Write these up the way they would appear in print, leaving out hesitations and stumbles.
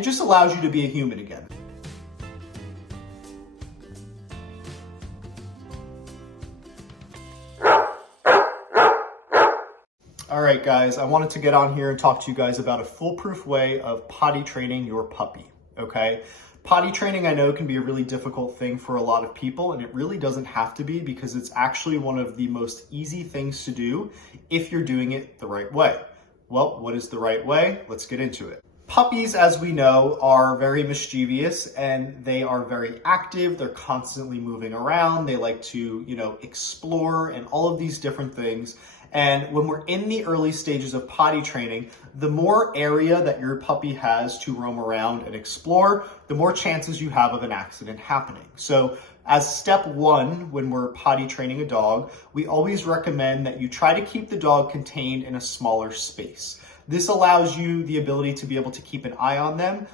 it just allows you to be a human again. All right, guys, I wanted to get on here and talk to you guys about a foolproof way of potty training your puppy, okay? Potty training, I know, can be a really difficult thing for a lot of people, and it really doesn't have to be, because it's actually one of the most easy things to do if you're doing it the right way. Well, what is the right way? Let's get into it. Puppies, as we know, are very mischievous and they are very active. They're constantly moving around. They like to, explore and all of these different things. And when we're in the early stages of potty training, the more area that your puppy has to roam around and explore, the more chances you have of an accident happening. So as step one, when we're potty training a dog, we always recommend that you try to keep the dog contained in a smaller space. This allows you the ability to be able to keep an eye on them.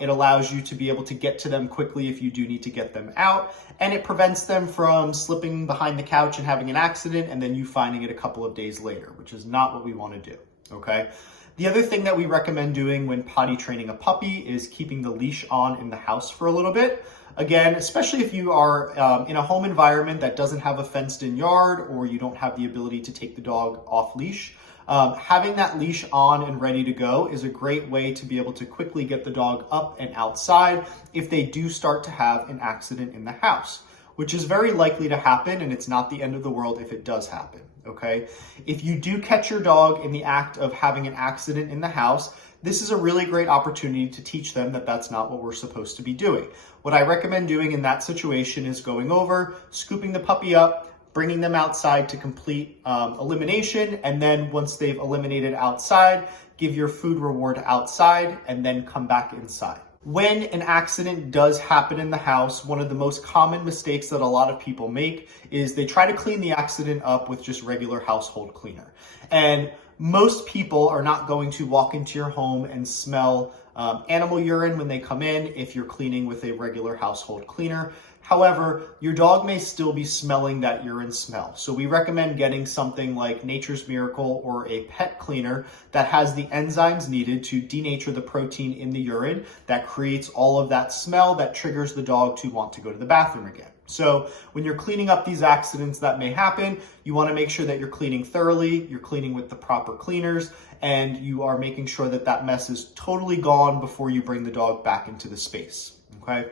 It allows you to be able to get to them quickly if you do need to get them out. And it prevents them from slipping behind the couch and having an accident and then you finding it a couple of days later, which is not what we want to do, okay? The other thing that we recommend doing when potty training a puppy is keeping the leash on in the house for a little bit. Again, especially if you are in a home environment that doesn't have a fenced-in yard or you don't have the ability to take the dog off leash. Having that leash on and ready to go is a great way to be able to quickly get the dog up and outside if they do start to have an accident in the house, which is very likely to happen, and it's not the end of the world if it does happen, okay? If you do catch your dog in the act of having an accident in the house, this is a really great opportunity to teach them that that's not what we're supposed to be doing. What I recommend doing in that situation is going over, scooping the puppy up, bringing them outside to complete elimination, and then once they've eliminated outside, give your food reward outside, and then come back inside. When an accident does happen in the house, one of the most common mistakes that a lot of people make is they try to clean the accident up with just regular household cleaner. And most people are not going to walk into your home and smell animal urine when they come in if you're cleaning with a regular household cleaner. However, your dog may still be smelling that urine smell. So we recommend getting something like Nature's Miracle or a pet cleaner that has the enzymes needed to denature the protein in the urine that creates all of that smell that triggers the dog to want to go to the bathroom again. So when you're cleaning up these accidents that may happen, you want to make sure that you're cleaning thoroughly, you're cleaning with the proper cleaners, and you are making sure that that mess is totally gone before you bring the dog back into the space, okay?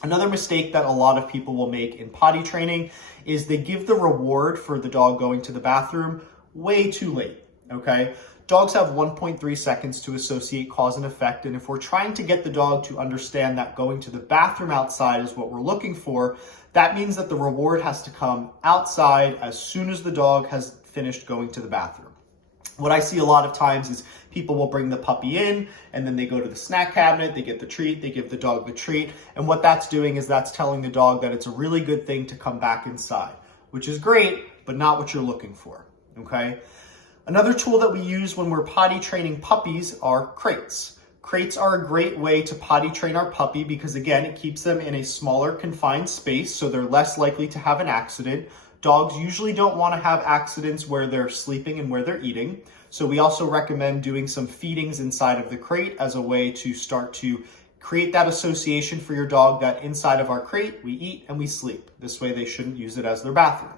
Another mistake that a lot of people will make in potty training is they give the reward for the dog going to the bathroom way too late, okay? Dogs have 1.3 seconds to associate cause and effect, and if we're trying to get the dog to understand that going to the bathroom outside is what we're looking for, that means that the reward has to come outside as soon as the dog has finished going to the bathroom. What I see a lot of times is people will bring the puppy in and then they go to the snack cabinet, they get the treat, they give the dog the treat. And what that's doing is that's telling the dog that it's a really good thing to come back inside, which is great, but not what you're looking for, okay? Another tool that we use when we're potty training puppies are crates. Crates are a great way to potty train our puppy because, again, it keeps them in a smaller confined space, so they're less likely to have an accident. Dogs usually don't want to have accidents where they're sleeping and where they're eating. So we also recommend doing some feedings inside of the crate as a way to start to create that association for your dog that inside of our crate, we eat and we sleep. This way they shouldn't use it as their bathroom.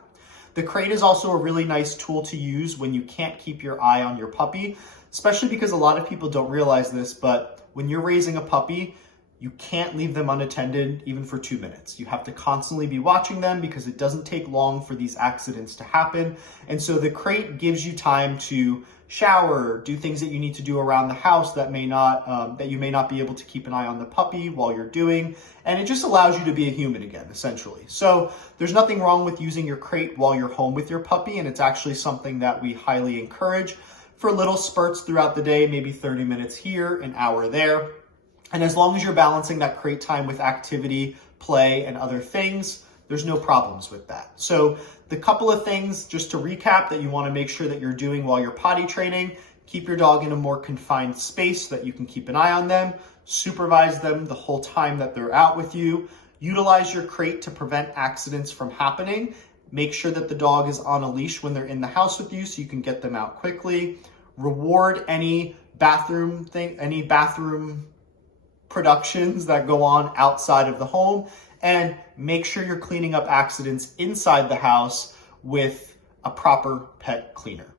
The crate is also a really nice tool to use when you can't keep your eye on your puppy, especially because a lot of people don't realize this, but when you're raising a puppy, you can't leave them unattended even for 2 minutes. You have to constantly be watching them because it doesn't take long for these accidents to happen. And so the crate gives you time to shower, do things that you need to do around the house that you may not be able to keep an eye on the puppy while you're doing. And it just allows you to be a human again, essentially. So there's nothing wrong with using your crate while you're home with your puppy. And it's actually something that we highly encourage for little spurts throughout the day, maybe 30 minutes here, an hour there. And as long as you're balancing that crate time with activity, play, and other things, there's no problems with that. So the couple of things, just to recap, that you want to make sure that you're doing while you're potty training: keep your dog in a more confined space so that you can keep an eye on them, supervise them the whole time that they're out with you, utilize your crate to prevent accidents from happening, make sure that the dog is on a leash when they're in the house with you so you can get them out quickly, reward any bathroom productions that go on outside of the home, and make sure you're cleaning up accidents inside the house with a proper pet cleaner.